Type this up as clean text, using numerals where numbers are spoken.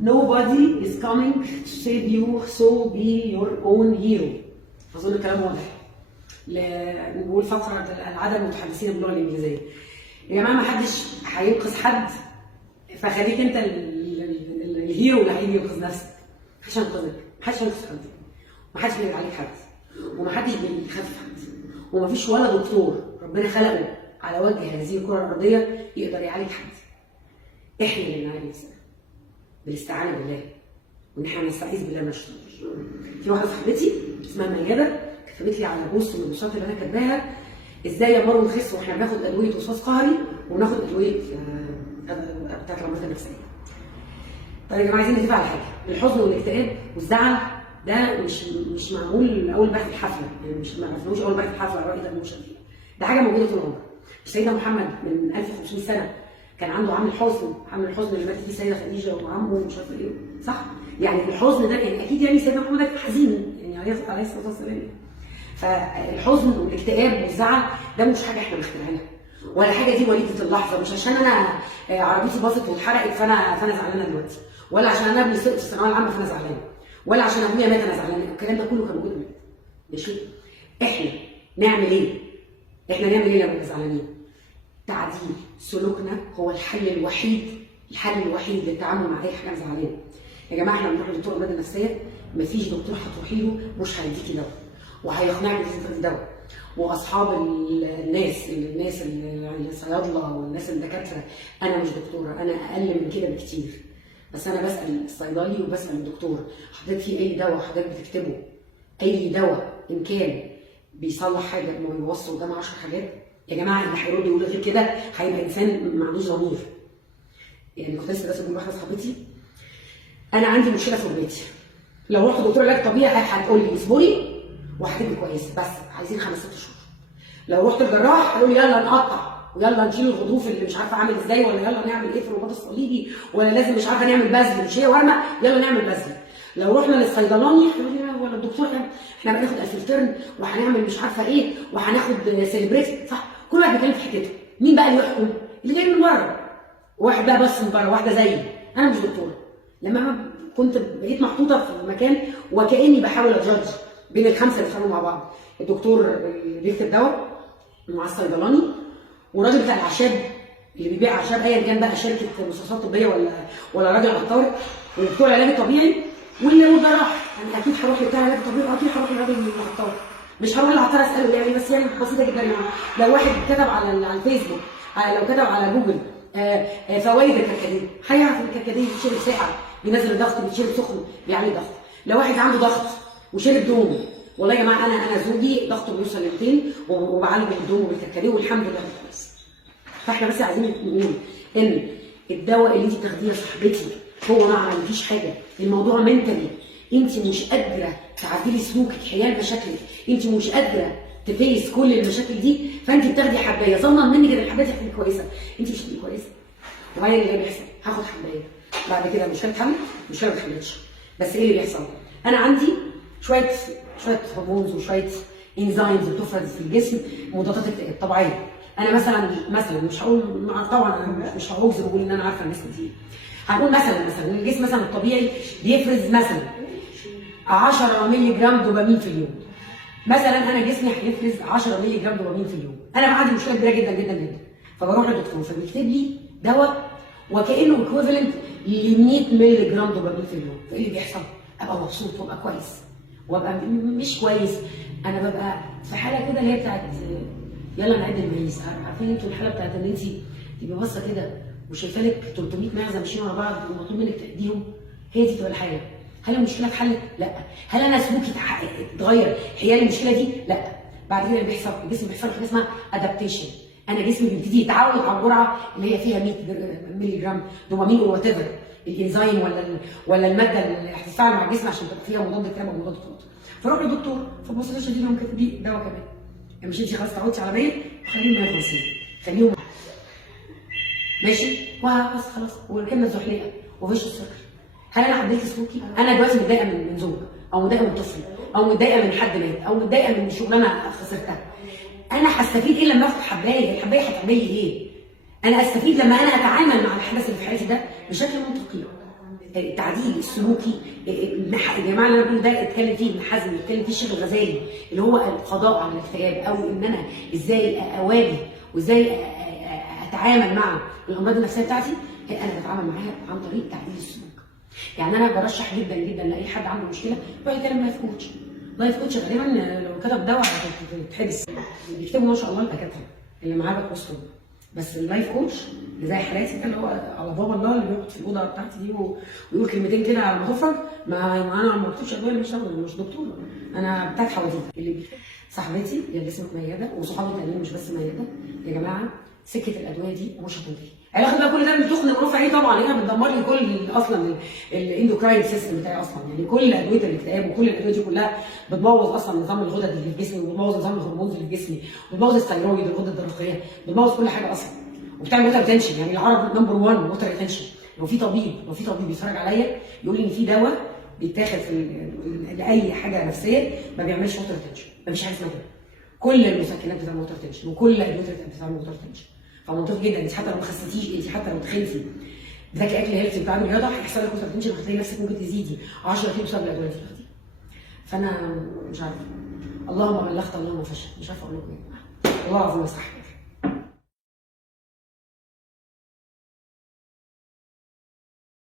Nobody is coming to save you, so be your own hero. اظن الكلام واضح. نقول فقره العدد المتحدثين باللغه الانجليزيه. يا جماعه ما حدش هينقذ حد، فخليك انت الهيرو اللي هيجي ينقذ نفسك. محدش هينقذك، محدش هينقذ حد، محدش بيجي عليك حد، ومحدش بيخفف حد، ومفيش ولا دكتور ربنا خلقه على وجه هذه الكره الارضيه يقدر يعالج حد. احنا اللي بنعالج نفسنا بالاستعانه بالله، وان احنا نستعيذ بالله من الشيطان. في واحده صاحبتي اسمها ميادة كتبت لي على بوست من البوستات اللي انا كاتباها ازاي يا مروه نخس واحنا بناخد ادويه وسواس قهري وبناخد ادويه بتاعت الامراض النفسيه. طيب يا جماعه عايزين نتفق على حاجه، الحزن والاكتئاب والزعل ده مش معمول اول بقى في الحفله، يعني مش ما عرفناهوش اول بقى في الحفله الراي ده الموشن فيها. ده حاجه موجوده طول العمر. سيدنا محمد من 1500 سنه كان عنده عامل الحزن اللي ماتت فيه السيده خديجه وعمه ومش عارفه ايه، صح؟ يعني الحزن ده يعني اكيد يعني سيدنا محمد كان حزين يعني عليه الصلاه والسلام. فالحزن والاكتئاب والزعل ده مش حاجه احنا مخترعينها، ولا حاجه دي وليده اللحظه، مش عشان انا عربيتي باظت واتحرقت فانا زعلانه دلوقتي، ولا عشان انا ابني سقط في الثانويه العامه فانا زعلانه، ولا عشان ابويا مات انا زعلانه. الكلام ده كله كان موجود قبل. ماشي؟ احنا نعمل ايه؟ لما نبقى زعلانين؟ تعديل سلوكنا هو الحل الوحيد للتعامل مع اي حاجه زعلانه. يا جماعه احنا بنروح لدكتور الامراض النفسيه، مفيش دكتور هتروحي له مش هيديكي دواء وهيقنعك ان انت تاخدي دواء. واصحاب الناس الصيادله والناس الدكاتره، انا مش دكتوره، انا اقل من كده بكتير، بس انا بسال الصيدلي وبسال الدكتور حضرتك في اي دواء حضرتك بتكتبه، اي دواء ان كان بيصلح حاجه ما بيوصل قدام 10 حاجات. يا جماعه اللي هيرد يقول غير كده هيبقى انسان ما عندوش ضمير. يعني كنت لسه بسال واحده صاحبتي انا عندي مشكله في ركبتي، لو رحت دكتور علاج طبيعي هتقول لي اصبري وهتبقي كويسه، بس عايزين 5 6 شهور. لو رحت الجراح هيقول لي يلا نقطع ويلا نشيل الغضروف اللي مش عارفه عامل ازاي، ولا يلا نعمل ايه في الرباط الصليبي، ولا لازم مش عارفه نعمل بذل، مش هي ورمه يلا نعمل بذل. لو رحنا للصيدلاني هيقول لي ولا الدكتور احنا بناخد الفلترن وهنعمل مش عارفه ايه وهناخد سيلبريكس، صح؟ كل واحد بيتكلم في حتته. مين بقى اللي يحكم؟ اللي جاي من بره. واحد بقى بس من بره، واحده زيي انا مش دكتوره. لما كنت بقيت محطوطه في مكان وكاني بحاول اتجادج بين الخمسه اللي اتخانقوا مع بعض، الدكتور اللي بيكتب دواء مع الصيدلاني، والراجل بتاع الاعشاب اللي بيبيع اعشاب ايا كان بقى شركه مستشفيات طبيه ولا راجل عطار، والدكتور العلاج الطبيعي والجراح. انا اكيد هروح لبتاع العلاج الطبيعي واكيد هروح للراجل العطار، مش هروح للعطار اساله يعني، بس يعني بسيطه جدا يعني. لو واحد كتب على الفيسبوك، لو كتب على جوجل فوائد الكركديه، هيعرف الكركديه بيتشرب ساقع بينزل الضغط، بيتشرب سخن بيعلي الضغط. لو واحد عنده ضغط وشرب دوم، والله يا جماعه انا زوجي ضغطه بيوصل ل 200 وبعالجه بالدوم وبالكركديه والحمد لله كويس. فاحنا بس عايزين نقول ان الدواء اللي انت بتاخديه يا صاحبتي هو ما عملكيش حاجه، الموضوع منتلي. انت مش قادره تعدلي سلوكك حيال مشاكلك، انت مش قادره تفيس كل المشاكل دي، فانت بتاخدي حبايه ظنا منك ان الحبايه دي هتبقى كويسه، انت مش هتبقي كويسه. وهي اللي بيحصل، هاخد حبايه بعد كده المشكله اتحلت، المشكله ما اتحلتش. بس ايه اللي بيحصل؟ انا عندي شويه هرمونز وشويه انزيمز بتفرز في الجسم مضادات اكتئاب طبيعيه. انا مثلا مش هقول طبعا، انا مش هعوز اقول ان انا عارفه النسبه دي. هنقول مثلا الجسم مثلا الطبيعي بيفرز مثلا 10 مللي جرام دوبامين في اليوم. مثلا انا جسمي هيفرز 10 مللي جرام دوبامين في اليوم، انا بقى عندي مشكله كبيره جدا جدا جدا، فبروح للدكتور فبيكتب لي دواء وكانه ايكويفالنت ل 100 مللي جرام دوبامين في اليوم. فايه اللي بيحصل؟ ابقى مبسوط وابقى كويس وابقى مش كويس. انا ببقى في حاله كده اللي هي بتاعت يلا نعد المقاييس. عارفين انتوا الحاله بتاعت ان انت تبقي باصه كده وشايفه لك 300 معزه ماشيين ورا بعض ومطلوب منك تأديهم؟ هي دي تبقى الحاله. هل المشكله اتحلت؟ لا. هل انا سلوكي اتغير حيال المشكله دي؟ لا. بعد كده اللي بيحصل الجسم بيحصل حاجه اسمها ادابتيشن. انا جسمي بيبتدي يتعود على الجرعه اللي هي فيها 100 مللي جرام دوبامين وات ايفر الانزيم ولا الماده اللي هتتفاعل مع الجسم عشان تبقى فيها مضاد اكتئاب ومضاد توتر. فروح للدكتور فبص لي شديد لهم كاتب لي دواء كمان. يعني مش انت خلاص تعودتي على 100 خليهم 150 خليهم ماشي بس خلاص. وركبنا الزحليقه وفيش السكر. هل انا عدلت سلوكي؟ انا دلوقتي متضايقه من زوج او متضايقه من طفل او متضايقه من حد مات او متضايقه من شغلانه خسرتها، انا هستفيد ايه لما اخد حبايه؟ الحبايه هتعمل لي ايه؟ انا استفيد لما انا اتعامل مع الحدث اللي في حياتي ده بشكل منطقي. التعديل السلوكي. يا جماعه اللي انا بقوله ده اتكلم فيه ابن حزم، اتكلم فيه الشيخ الغزالي، اللي هو القضاء على الاكتئاب، او ان انا ازاي اواجه وازاي اتعامل مع الامراض النفسيه بتاعتي. انا بتعامل معاها عن طريق تعديل السلوك. يعني انا برشح جدا جدا لاي حد عنده مشكله يروح يكلم لايف كوتش. لايف كوتش غالبا لو كتب دواء هتتحبس. بيكتبوا ما شاء الله الدكاتره اللي معاه بكوستهم، بس اللايف كوتش اللي زي حالاتي اللي هو على باب الله، اللي بيقعد في الاوضه بتاعتي دي ويقول كلمتين كده على ما تخرج. ما انا ما بكتبش ادويه، مش انا مش دكتوره، انا بتاعت حواديت. اللي بيكتب صاحبتي اللي اسمها مياده وصحابي التانيين مش بس مياده. يا جماعه سكه الادويه دي مش هتنتهي. علاقه بقى كل ده بتخن الرفع ايه طبعا، هنا بتدمر لي كل اصلا الاندوكراين سيستم بتاعي اصلا. يعني كل ادويه الاكتئاب وكل الادويه دي كلها بتبوظ اصلا نظام الغدد اللي في جسمي، وبتبوظ نظام الهرمونز اللي في جسمي، وبتبوظ الثيرويد والغده الدرقيه، بتبوظ كل حاجه اصلا، وبتعمل ووتر تنشن. يعني العرب نمبر 1 ووتر تنشن. لو في طبيب بيتفرج عليا يقول لي ان في دواء بيتاخد لاي حاجه نفسيه ما بيعملش ووتر تنشن، مفيش حاجه اسمها كده. كل المسكنات بتعمل ووتر تنشن، وكل الادويه بتعمل ووتر تنشن. فمنطقي جدا انت حتى لو ما خسيتيش، انت حتى لو تخنتي بتاكلي اكل هيلثي بتعملي رياضه هيحصل لك ووتر تنشن، وهتلاقي نفسك ممكن تزيدي 10 كيلو بسبب الادويه اللي بتاخديها. فانا مش عارفه، اللهم بلغت اللهم فشل، مش عارفه اقول لكم ايه. والله العظيم يا صاحبي.